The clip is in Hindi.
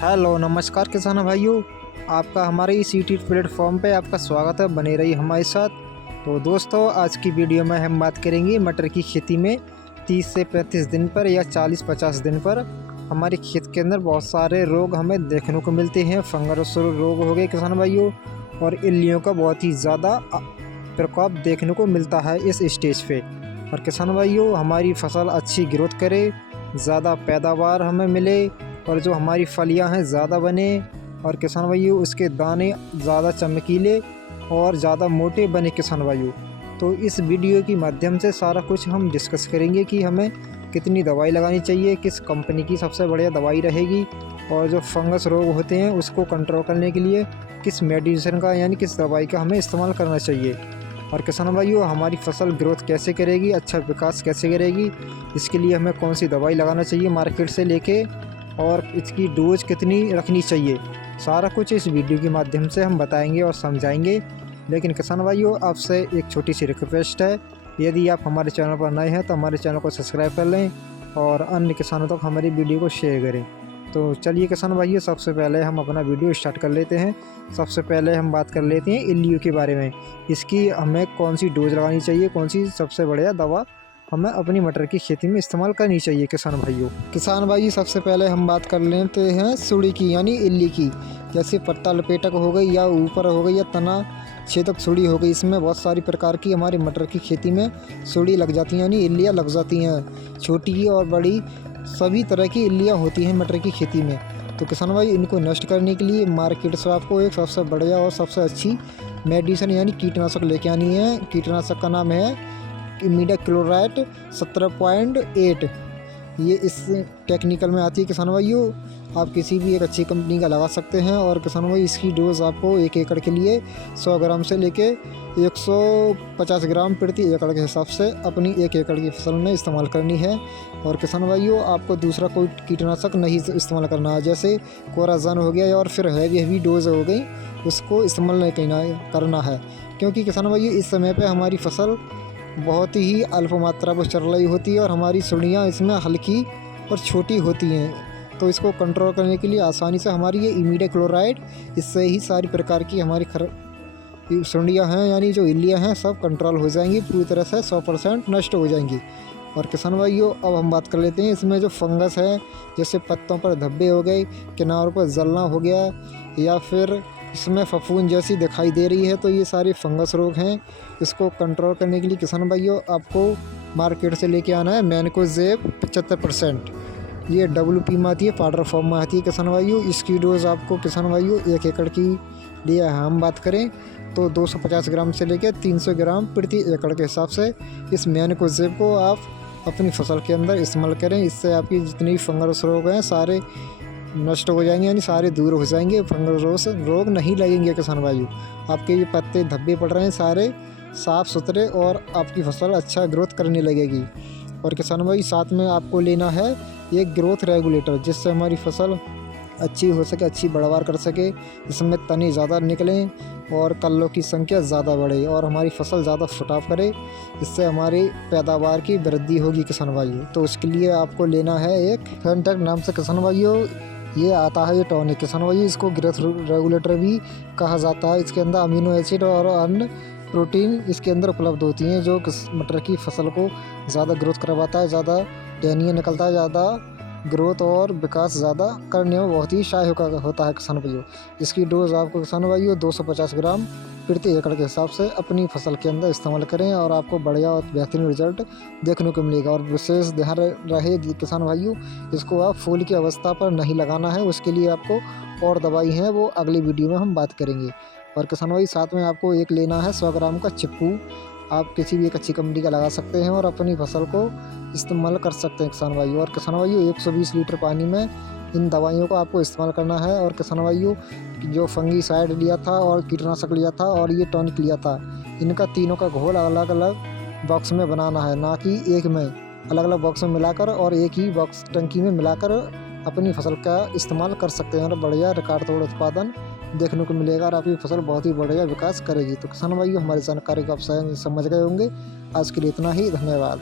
हेलो नमस्कार किसान भाइयों, आपका हमारे इस यूट्यूब प्लेटफॉर्म पे आपका स्वागत है। बने रही हमारे साथ। तो दोस्तों, आज की वीडियो में हम बात करेंगे मटर की खेती में 30 से 35 दिन पर या 40-50 दिन पर हमारे खेत के अंदर बहुत सारे रोग हमें देखने को मिलते हैं। फंगस रोग हो गए किसान भाइयों, और इल्लियों का बहुत ही ज़्यादा प्रकोप देखने को मिलता है इस स्टेज पे। और किसान भाइयों, हमारी फसल अच्छी ग्रोथ करे, ज़्यादा पैदावार हमें मिले और जो हमारी फलियां हैं ज़्यादा बने, और किसान भाइयों उसके दाने ज़्यादा चमकीले और ज़्यादा मोटे बने किसान भाइयों। तो इस वीडियो के माध्यम से सारा कुछ हम डिस्कस करेंगे कि हमें कितनी दवाई लगानी चाहिए, किस कंपनी की सबसे बढ़िया दवाई रहेगी, और जो फंगस रोग होते हैं उसको कंट्रोल करने के लिए किस मेडिसिन का यानी किस दवाई का हमें इस्तेमाल करना चाहिए। और किसान भाइयों, हमारी फसल ग्रोथ कैसे करेगी, अच्छा विकास कैसे करेगी, इसके लिए हमें कौन सी दवाई लगाना चाहिए मार्केट से लेके, और इसकी डोज कितनी रखनी चाहिए, सारा कुछ इस वीडियो के माध्यम से हम बताएंगे और समझाएंगे। लेकिन किसान भाइयों, आपसे एक छोटी सी रिक्वेस्ट है, यदि आप हमारे चैनल पर नए हैं तो हमारे चैनल को सब्सक्राइब कर लें और अन्य किसानों तक हमारी वीडियो को शेयर करें। तो चलिए किसान भाइयों, सबसे पहले हम अपना वीडियो स्टार्ट कर लेते हैं। सबसे पहले हम बात कर लेते हैं इल्लियों के बारे में। इसकी हमें कौन सी डोज लगानी चाहिए, कौन सी सबसे बढ़िया दवा हमें अपनी मटर की खेती में इस्तेमाल करनी चाहिए किसान भाइयों, सबसे पहले हम बात कर लेते हैं सुड़ी की यानी इल्ली की। जैसे पत्ता लपेटक हो गई या ऊपर हो गई या तना छेदक सुड़ी हो गई, इसमें बहुत सारी प्रकार की हमारी मटर की खेती में सुड़ी लग जाती हैं यानी इल्लियाँ लग जाती हैं। छोटी और बड़ी सभी तरह की इल्लियाँ होती हैं मटर की खेती में। तो किसान भाई, इनको नष्ट करने के लिए मार्केट से आपको एक सबसे बढ़िया और सबसे अच्छी मेडिसिन यानी कीटनाशक लेके आनी है। कीटनाशक का नाम है इमिडाक्लोप्रिड 17.8। ये इस टेक्निकल में आती है किसान भाइयों। आप किसी भी एक अच्छी कंपनी का लगा सकते हैं। और किसान भाई, इसकी डोज आपको 1 एकड़ के लिए 100 ग्राम से लेके 150 ग्राम प्रति एकड़ के हिसाब से अपनी 1 एकड़ की फसल में इस्तेमाल करनी है। और किसान भाइयों, आपको दूसरा कोई कीटनाशक नहीं इस्तेमाल करना है। जैसे कोराजन हो गया और फिर हैवी डोज हो गई, उसको इस्तेमाल नहीं करना है। क्योंकि किसान भाइयों, इस समय पर हमारी फसल बहुत ही अल्प मात्रा में चल रही होती है और हमारी सुंडियाँ इसमें हल्की और छोटी होती हैं। तो इसको कंट्रोल करने के लिए आसानी से हमारी ये इमिडाक्लोप्रिड, इससे ही सारी प्रकार की हमारी सुंडियाँ हैं यानी जो इल्लियाँ हैं सब कंट्रोल हो जाएंगी, पूरी तरह से 100% नष्ट हो जाएंगी। और किसान भाइयों, अब हम बात कर लेते हैं इसमें जो फंगस है, जैसे पत्तों पर धब्बे हो गए, किनारों पर जलना हो गया, या फिर इसमें फफूंद जैसी दिखाई दे रही है, तो ये सारे फंगस रोग हैं। इसको कंट्रोल करने के लिए किसान भाइयों आपको मार्केट से लेके आना है मैनकोजेब 75%। ये WP में आती है, पाउडर फॉर्म में आती है किसान भाइयों। इसकी डोज आपको किसान भाइयों 1 एकड़ की लिए हम बात करें तो 250 ग्राम से लेकर 300 ग्राम प्रति एकड़ के हिसाब से इस मैनकोजेब को आप अपनी फसल के अंदर इस्तेमाल करें। इससे आपकी जितनी फंगस रोग हैं सारे नष्ट हो जाएंगे यानी सारे दूर हो जाएंगे, फंगस रोग नहीं लगेंगे किसान भाइयों। आपके ये पत्ते धब्बे पड़ रहे हैं सारे साफ़ सुथरे और आपकी फसल अच्छा ग्रोथ करने लगेगी। और किसान भाई, साथ में आपको लेना है ये ग्रोथ रेगुलेटर, जिससे हमारी फसल अच्छी हो सके, अच्छी बढ़वार कर सके, इसमें तने ज़्यादा निकलें और कल्लों की संख्या ज़्यादा बढ़े और हमारी फसल ज़्यादा फुटाव करे। इससे हमारी पैदावार की वृद्धि होगी किसान भाइयों। तो उसके लिए आपको लेना है एक फेंटेक नाम से किसान भाइयों ये आता है, ये टॉनिक किसान भाई। इसको ग्रोथ रेगुलेटर भी कहा जाता है। इसके अंदर अमीनो एसिड और अन्य प्रोटीन इसके अंदर उपलब्ध होती हैं, जो मटर की फसल को ज़्यादा ग्रोथ करवाता है, ज़्यादा टहनियाँ निकलता है, ज़्यादा ग्रोथ और विकास ज़्यादा करने में बहुत ही सहायक होता है किसान भाइयों। इसकी डोज आपको किसान भाइयों 250 ग्राम प्रति एकड़ के हिसाब से अपनी फसल के अंदर इस्तेमाल करें और आपको बढ़िया और बेहतरीन रिजल्ट देखने को मिलेगा। और विशेष ध्यान रहे किसान भाइयों, इसको आप फूल की अवस्था पर नहीं लगाना है। उसके लिए आपको और दवाई है, वो अगली वीडियो में हम बात करेंगे। और किसान भाई, साथ में आपको एक लेना है 100 ग्राम का चिप्पू। आप किसी भी एक अच्छी कंपनी का लगा सकते हैं और अपनी फसल को इस्तेमाल कर सकते हैं किसान भाइयों। और किसान भाइयों, 120 लीटर पानी में इन दवाइयों को आपको इस्तेमाल करना है। और किसान भाइयों, जो फंगीसाइड लिया था और कीटनाशक लिया था और ये टॉनिक लिया था, इनका तीनों का घोल अलग अलग बॉक्स में बनाना है, ना कि एक में। अलग अलग बॉक्स में मिलाकर और एक ही बॉक्स टंकी में मिलाकर अपनी फसल का इस्तेमाल कर सकते हैं और बढ़िया रिकॉर्ड तोड़ उत्पादन देखने को मिलेगा और आपकी फसल बहुत ही बढ़िया विकास करेगी। तो किसान भाइयों, हमारी जानकारी को आप समझ गए होंगे। आज के लिए इतना ही, धन्यवाद।